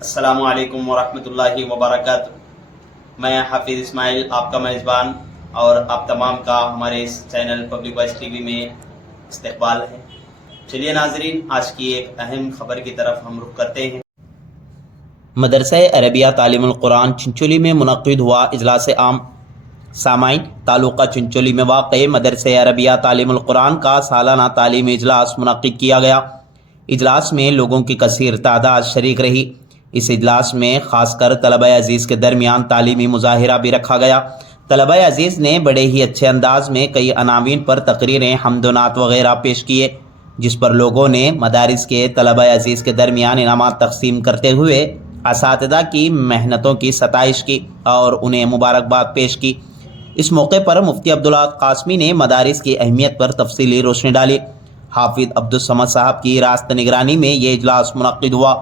السلام علیکم ورحمۃ اللہ وبرکاتہ۔ میں حافظ اسماعیل آپ کا میزبان اور آپ تمام کا ہمارے اس channel public voice T V میں استقبال ہے۔ چلیے ناظرین، آج کی ایک اہم خبر کی طرف ہم رخ کرتے ہیں۔ مدرسہ عربیہ تعلیم القرآن چنچولی میں منعقد ہوا اجلاس عام۔ سامعین، تعلقہ چنچولی میں واقع مدرسہ عربیہ تعلیم القرآن کا سالانہ تعلیمی اجلاس منعقد کیا گیا۔ اجلاس میں لوگوں کی کثیر تعداد شریک رہی۔ اس اجلاس میں خاص کر طلبہ عزیز کے درمیان تعلیمی مظاہرہ بھی رکھا گیا۔ طلبہ عزیز نے بڑے ہی اچھے انداز میں کئی عناوین پر تقریریں، حمد و نعت وغیرہ پیش کیے، جس پر لوگوں نے مدارس کے طلبہ عزیز کے درمیان انعامات تقسیم کرتے ہوئے اساتذہ کی محنتوں کی ستائش کی اور انہیں مبارکباد پیش کی۔ اس موقع پر مفتی عبدالعاط قاسمی نے مدارس کی اہمیت پر تفصیلی روشنی ڈالی۔ حافظ عبدالصمد صاحب کی راست نگرانی میں یہ اجلاس منعقد ہوا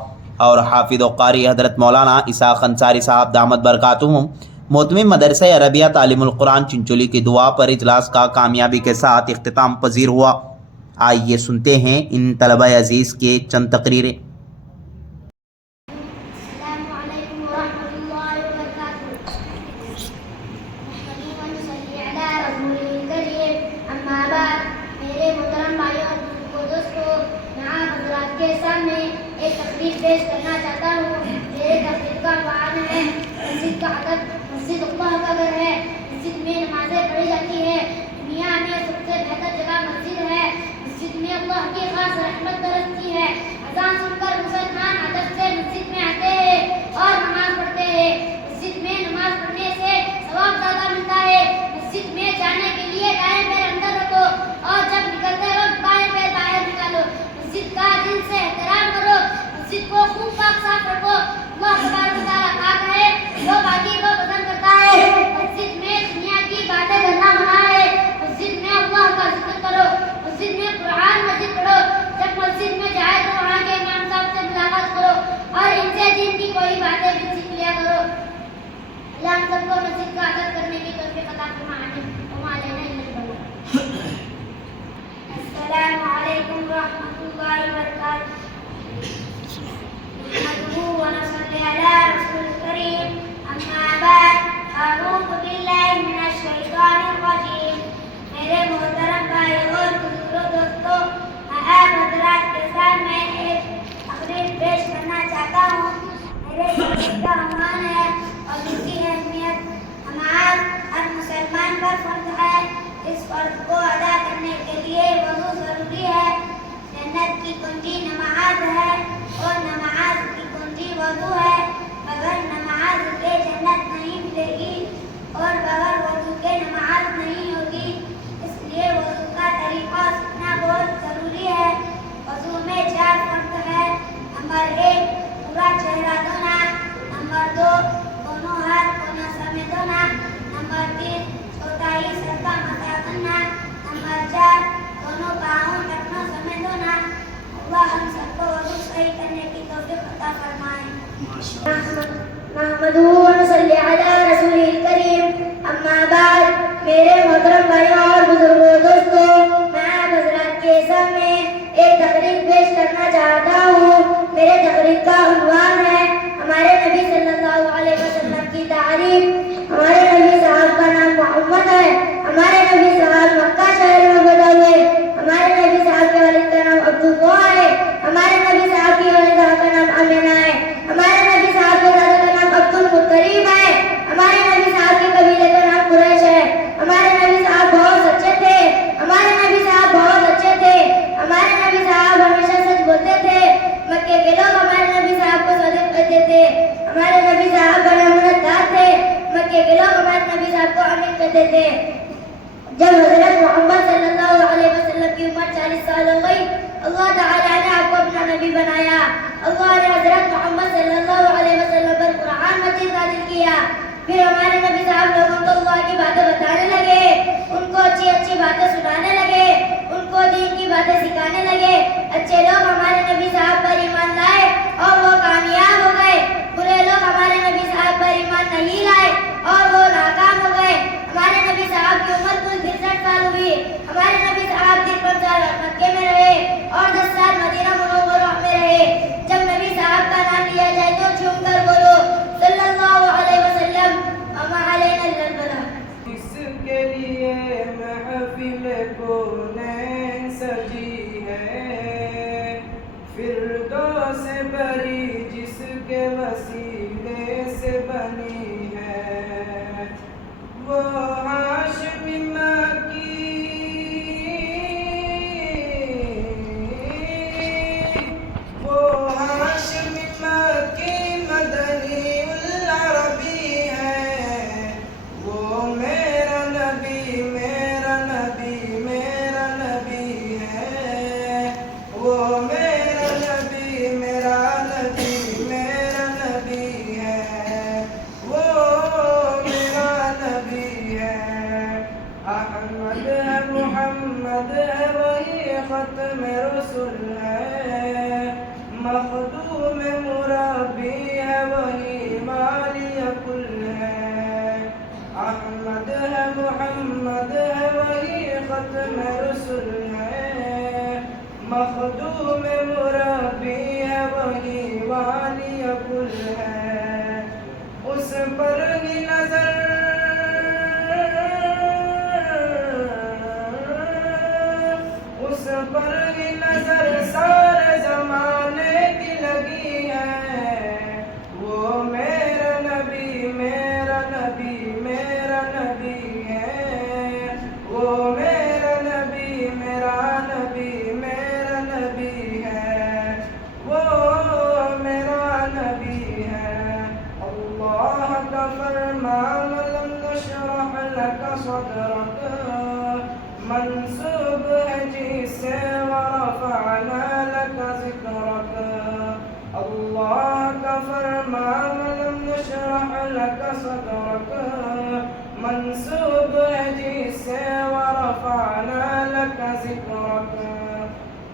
اور حافظ و قاری حضرت مولانا اسحاق انصاری صاحب دامت برکاتہم محتمم مدرسہ عربیہ تعلیم القرآن چنچولی کی دعا پر اجلاس کا کامیابی کے ساتھ اختتام پذیر ہوا۔ آئیے سنتے ہیں ان طلبہ عزیز کے چند تقریریں۔ کے سامنے ایک تقریر پیش کرنا چاہتا ہوں۔ میرے تقریر کا عنوان ہے مسجد کا عدد۔ مسجد اللہ کا گھر ہے، مسجد میں نمازیں پڑھی جاتی ہے۔ دنیا میں سب سے بہتر جگہ مسجد ہے۔ مسجد میں اللہ کی خاص رحمت برستی ہے۔ اذان سن کر مسلمان ادب سے مسجد میں آتے ہیں اور نماز پڑھتے ہیں۔ مسجد میں نماز پڑھنے سے ثواب زیادہ ملتا ہے۔ مسجد میں جانے کے لیے دائیں پیر اندر رکھو اور جب نکلتے وقت بائیں پیر باہر نکالو۔ مسجد کا دل سے احترام کرو، مسجد کو خوب پاک صاف رکھو۔ اللہ تبارک و تعالیٰ پاک ہے، جو پاکی کو پسند کرتا ہے۔ مسجد میں دنیا کی باتیں کرنا منع ہے۔ مسجد میں اللہ کا ذکر کرو، مسجد میں قرآن مجید پڑھو۔ جب مسجد میں جائے تو وہاں کے امام صاحب سے ملاقات کرو اور ان سے دین کی کوئی باتیں بھی سیکھ لیا کرو۔ اللہ ہم سب کو مسجد کا عدد کرنے کی توفیق عطا فرمائے۔ السلام علیکم ورحمۃ اللہ وبرکاتہ۔ نحمده ونصلي على رسول الكريم، اما بعد، اعوذ باللہ من الشیطان الرجیم۔ میرے محترم بھائیوں اور بزرگوں دوستوں، میں آپ حضرات کے سامنے ایک تقریر پیش کرنا چاہتا ہوں۔ میرے تقریر کا عنوان ہے اور اس کی اہمیت۔ نماز ہر مسلمان پر فرض ہے۔ اس فرض کو ادا کرنے کے لیے وضو ضروری ہے۔ جنت کی کنجی نماز ہے اور نماز کی کنجی وضو ہے۔ بغیر نماز کے جنت نہیں ملے گی اور بغیر وضو کے نماز نہیں ہوگی۔ اس لیے وضو کا طریقہ سیکھنا بہت ضروری ہے۔ وضو میں 4 فرض ہے۔ نمبر 1 پورا چہرہ دھونا۔ نمبر 2 دونوں ہاتھ کونے سمیت دھونا۔ نمبر 3 چوتھائی سر کا مسح کرنا۔ نمبر 4 دونوں پاؤں ٹخنوں سمیت دھونا۔ اللہ ہم سب کو وضو صحیح کرنے کی توفیق عطا فرمائے۔ نحمده ونصلي على رسوله الكريم، اما بعد، میرے محترم بھائیوں اور بزرگوں دوستوں، میں آپ حضرات کے سامنے ایک تقریر پیش کرنا چاہتا ہوں۔ میرے تقریر کا عنوان ہے ہمارے نبی صلی اللہ علیہ وسلم کی تعریف۔ ہمارے نبی صاحب کا نام محمد ہے۔ ہمارے نبی صاحب مکہ شہر میں پیدا ہوئے۔ ہمارے نبی صاحب کے والد کا نام عبداللہ ہے۔ ہمارے نبی صاحب کی والدہ کا نام آمنہ ہے۔ ہمارے نبی صاحب کے دادا کا نام عبدالمطلب ہے۔ ہمارے نبی صاحب کے قبیلے کا نام قریش ہے۔ ہمارے نبی صاحب بہت سچے تھے۔ ہمارے نبی صاحب بہت اچھے تھے۔ ہمارے نبی صاحب ہمیشہ سچ بولتے تھے۔ مکے کے لوگ ہمارے نبی صاحب کو صادق کہتے تھے۔ ہمارے نبی صاحب بڑے امانتدار تھے۔ مکے کے لوگ ہمارے نبی صاحب کو امین کہتے تھے۔ جب حضرت محمد صلی اللہ علیہ وسلم کی عمر 40 سال ہو گئی، اللہ تعالیٰ نے آپ کو اپنا نبی بنایا۔ اللہ نے حضرت محمد صلی اللہ علیہ وسلم پر قرآن مجید نازل کیا۔ پھر ہمارے نبی صاحب لوگوں کو اللہ کی باتیں بتانے لگے، ان کو اچھی اچھی باتیں سنانے لگے، ان کو دین کی باتیں سکھانے لگے۔ اچھے لوگ ہمارے نبی صاحب پر ایمان لائے اور وہ کامیاب ہو گئے۔ برے لوگ ہمارے نبی صاحب پر ایمان نہیں لائے اور وہ ناکام ہو گئے۔ ہمارے نبی صاحب کی عمر کل 63 سال ہوئی۔ ہمارے نبی صاحب 53 سال مکے میں رہے اور 10 سال مدینہ منورہ میں رہے۔ جب نبی صاحب کا نام لیا جائے تو سے بری جس کے وسیلے سے بنی ہے، وہ ہاشمی مکی، وہ ہاشمی مکی مدنی العربی ہے، وہ میرا نبی میرا نبی میرا نبی ہے، وہ میرا نبی میرا نبی میرا نبی ہے، وہ میرا نبی ہے۔ احمد ہے محمد ہے وہی ختم رسول ہے، مخدوم مربی ہے وہی والی کل ہے۔ احمد ہے محمد ہے وہی ختم رسول ہے، مخدوم مربی ہے وہی والی کل ہے۔ اس پر ہی نظر اس پر ہی نظر سارے زمانے کی لگی ہے، وہ میرا نبی میرا نبی میرا نبی ہے، وہ میرا نبی میرا نبی میرا نبی ہے، وہ میرا نبی ہے۔ اللہ کا فرمان لم نشرح لك صدرك منسوب ہے جس سے ورفعنا لك ذکرک۔ اللہ کا فرمان لم نشرح لك صدرك منسوب ہے جس سے ورفعنا لك ذکرک۔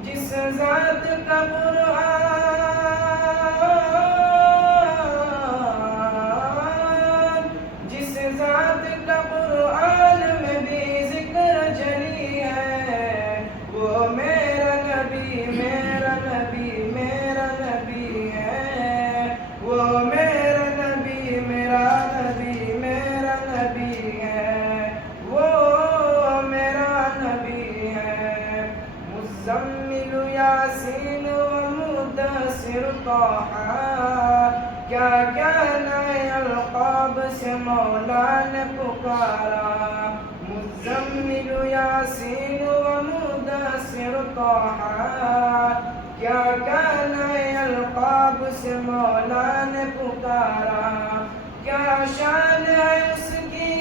جس ذات کا قرآن، جس ذات کا قرآن میں بھی ذکر جلی ہے، وہ میرا نبی میرا نبی میرا نبی ہے، وہ میرا نبی میرا نبی میرا نبی ہے، وہ میرا نبی ہے۔ مزمل یاسین و مدثر طٰہٰ، کیا کیا نئے القاب سے مولا نے پکارا۔ مزمل یاسین و مدثر طٰہٰ، کیا کیا نئے القاب سے مولا نے پکارا۔ کیا شان ہے اس کی،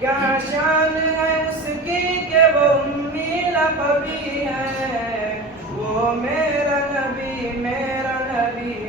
کیا شان ہے اس کی کہ وہ امی لقبی ہے، وہ میرا نبی میرا نبی